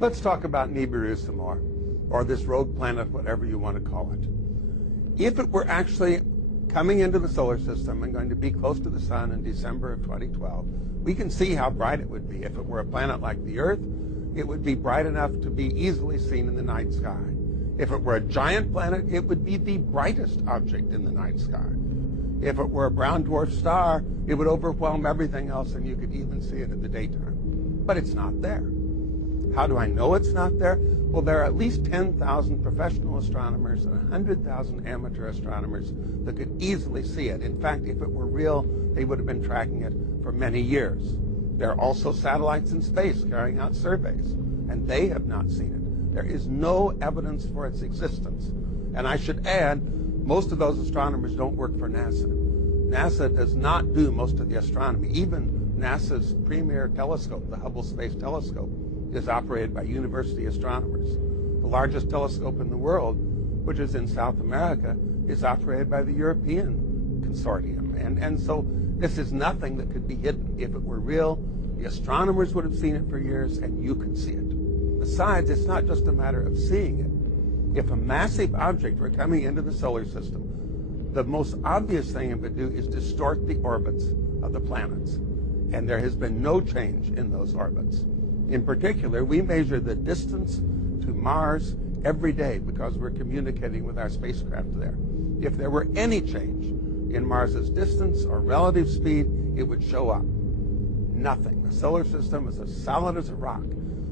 Let's talk about Nibiru some more, or this rogue planet, whatever you want to call it. If it were actually coming into the solar system and going to be close to the sun in December of 2012, we can see how bright it would be. If it were a planet like the Earth, it would be bright enough to be easily seen in the night sky. If it were a giant planet, it would be the brightest object in the night sky. If it were a brown dwarf star, it would overwhelm everything else, and you could even see it in the daytime. But it's not there. How do I know it's not there? Well, there are at least 10,000 professional astronomers and 100,000 amateur astronomers that could easily see it. In fact, if it were real, they would have been tracking it for many years. There are also satellites in space carrying out surveys, and they have not seen it. There is no evidence for its existence. And I should add, most of those astronomers don't work for NASA. NASA does not do most of the astronomy. Even NASA's premier telescope, the Hubble Space Telescope, is operated by university astronomers. The largest telescope in the world, which is in South America, is operated by the European consortium. And so this is nothing that could be hidden. If it were real, the astronomers would have seen it for years, and you could see it. Besides, it's not just a matter of seeing it. If a massive object were coming into the solar system, the most obvious thing it would do is distort the orbits of the planets. And there has been no change in those orbits. In particular, we measure the distance to Mars every day because we're communicating with our spacecraft there. If there were any change in Mars's distance or relative speed, it would show up. Nothing. The solar system is as solid as a rock.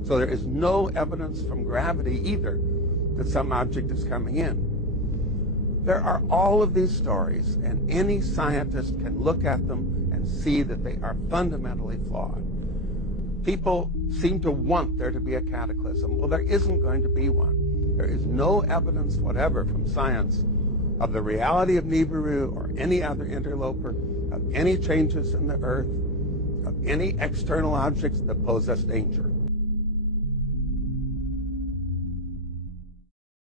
So there is no evidence from gravity either that some object is coming in. There are all of these stories, and any scientist can look at them and see that they are fundamentally flawed. People seem to want there to be a cataclysm. Well, there isn't going to be one. There is no evidence whatever from science of the reality of Nibiru or any other interloper, of any changes in the Earth, of any external objects that pose us danger.